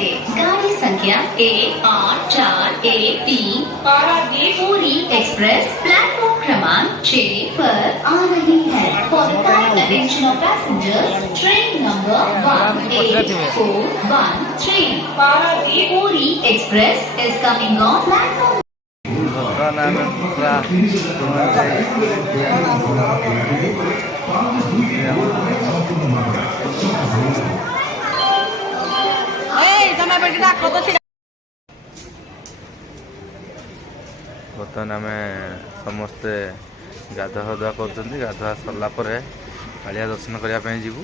मध्ये गाड़ी संख्या A8413 पारादीप पूरी एक्सप्रेस प्लेटफॉर्म क्रमांक 6 पर आ रही है। For the kind attention of passengers, train number 18413 Paradip पूरी express is coming on platform। बर्तमान आम समस्ते गाधुआ फधुआ कर गाधुआ सरला कालिया दर्शन करने जीवु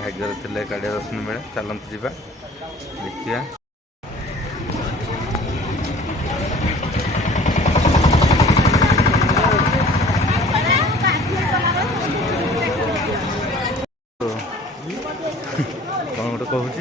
भाग्य थे कालिया दर्शन मिले चलते जावा देखिए। कौन गोटे कहूँ प्रवेश कर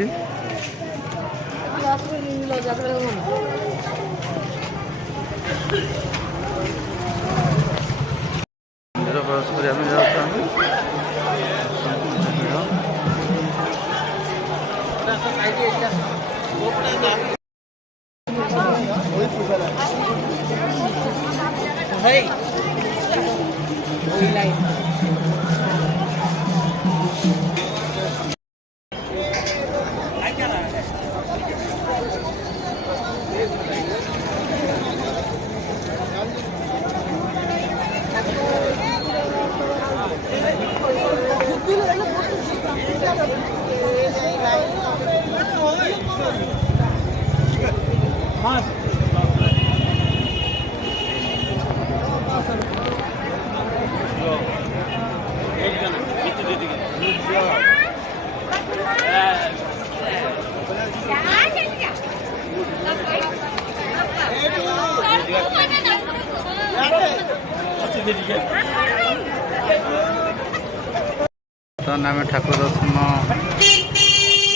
आम ठाकुर दर्शन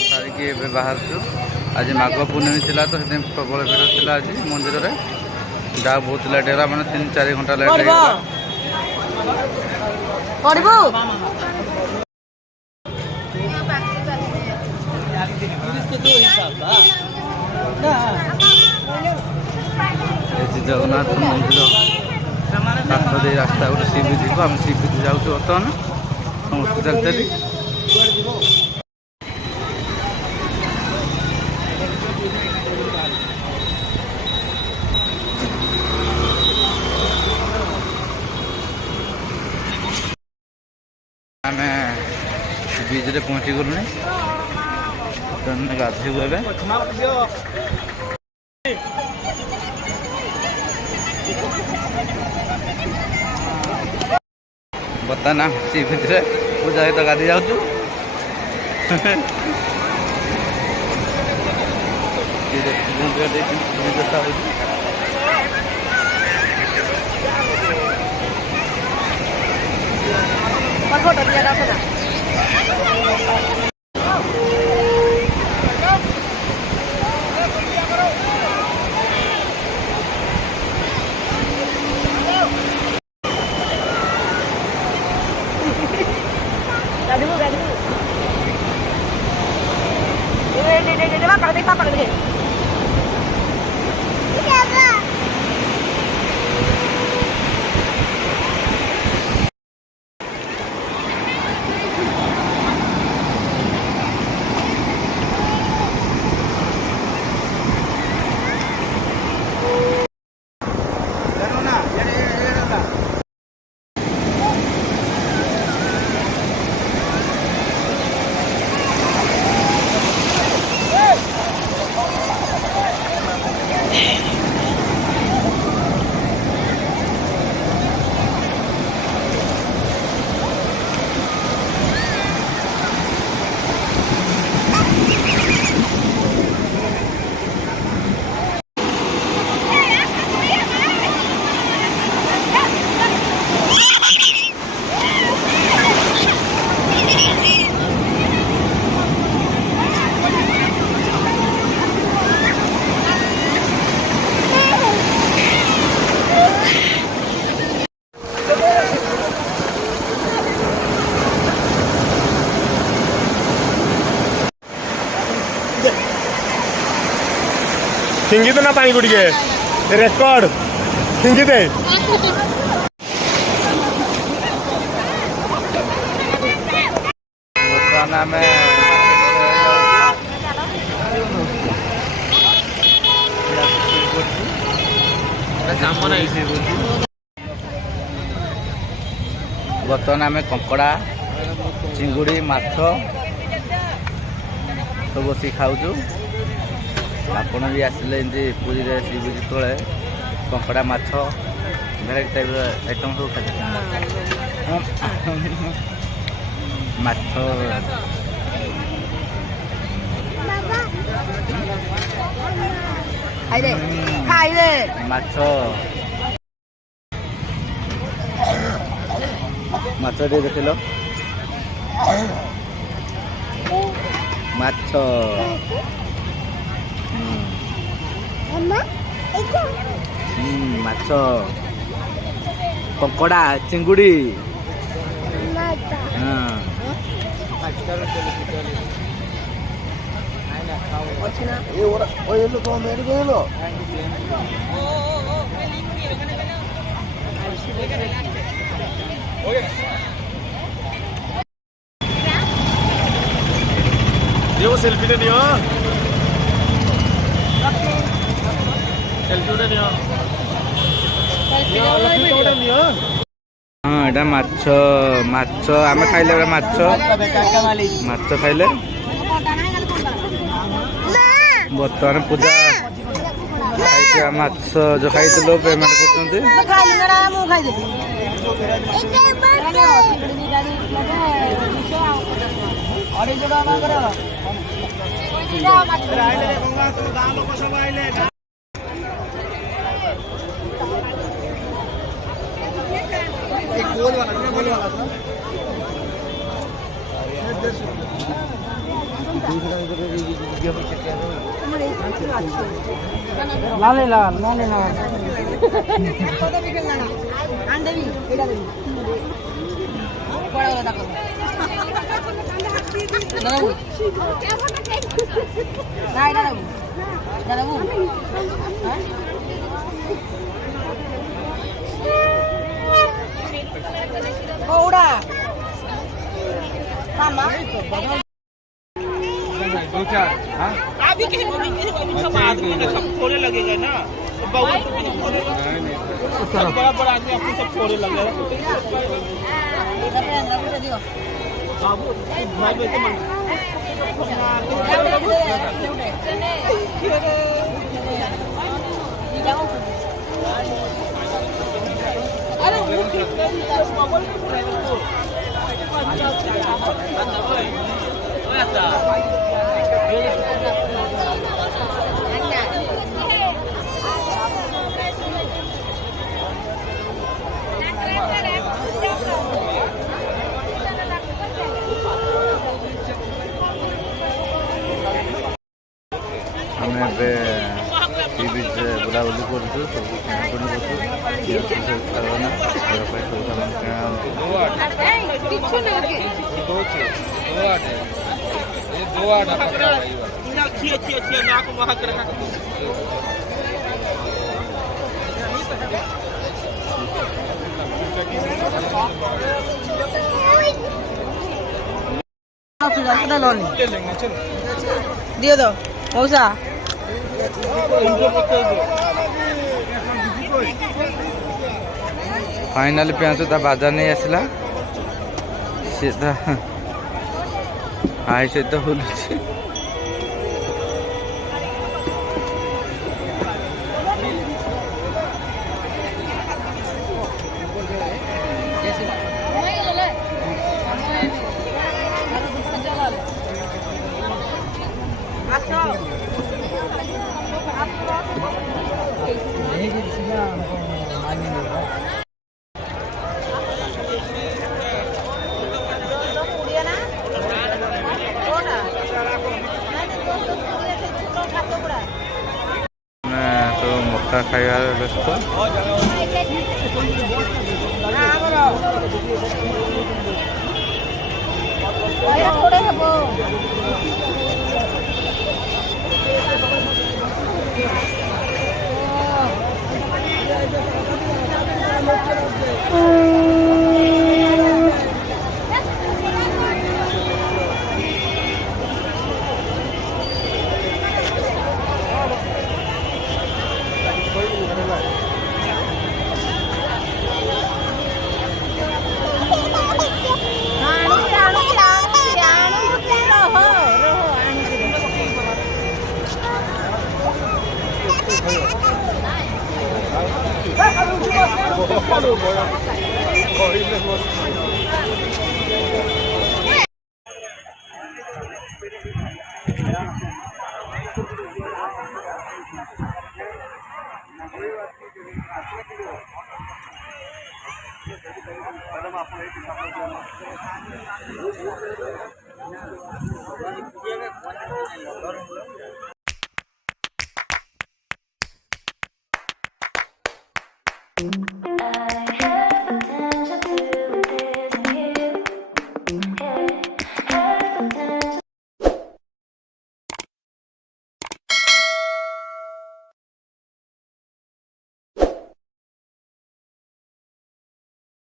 सारिकी बाहर आज माघ पूर्णिमी थिला तो प्रबल भिड़ थिला आज मंदिर में जा बहुत लेट है मैंने 3-4 घंटा लेट जगन्नाथ मंदिर पाख दे रास्ता गोटे सी बीच को आम सी बीच जाऊँ बर्तमान समस्त चलते आम बीच रे पहुँची गलु गाधेबू ए बता सी बीच पूजा सहित गाधी जाऊँ ଫିଙ୍ଗି ଦେ ନା ପାଣିକୁ ଟିକେ ରେକର୍ଡ ଫିଙ୍ଗି ଦେ। ବର୍ତ୍ତମାନ ଆମେ ବର୍ତ୍ତମାନ ଆମେ କଙ୍କଡ଼ା ଚିଙ୍ଗୁଡ଼ି ମାଛ ସବୁ ବସିକି ଖାଉଛୁ। ଆପଣ ବି ଆସିଲେ ଏମିତି ପୁରୀରେ ସି ବିଚ୍ ତଳେ କଙ୍କଡ଼ା ମାଛ ଭେରାଇଟି ଟାଇପ୍ର ଆଇଟମ୍ ସବୁ ଖାଇବେ। ମାଛ ମାଛ ମାଛ ଟିକେ ଦେଖିଲ ମାଛ ମାଛ କଙ୍କଡ଼ା ଚିଙ୍ଗୁଡ଼ି ସେଲ୍ଫିଟେ ନିଅ ସେଲ୍ଫିଟେ ନିଅ ନିଅ। ହଁ ଏଇଟା ମାଛ ମାଛ ଆମେ ଖାଇଲେ ଏଇଟା ମାଛ ମାଛ ଖାଇଲେ। ବର୍ତ୍ତମାନ ପୂଜା ଖାଇଥିବା ମାଛ ଯେଉଁ ଖାଇଥିଲୁ ପେମେଣ୍ଟ କରୁଛନ୍ତି। फोड़े लगेगा ना बड़ा बड़ा आदमी आपको सब फोड़े लगेगा। ଆମେ ଏବେ ସି ବିଚ୍ ବୁଲାବୁଲି କରୁଛୁ ସବୁ କିଣାକୁଣି କରୁଛୁ ଖେଳନା ଘର ପାଇଁ ସବୁ ସାମାନ କିଣା दियो तो मौसा फाइनाली प्यांसु ता बाजा नहीं आसला सीधा आई सहित बुलुची। ମକା ଖାଇବାର ବ୍ୟସ୍ତ। ହବ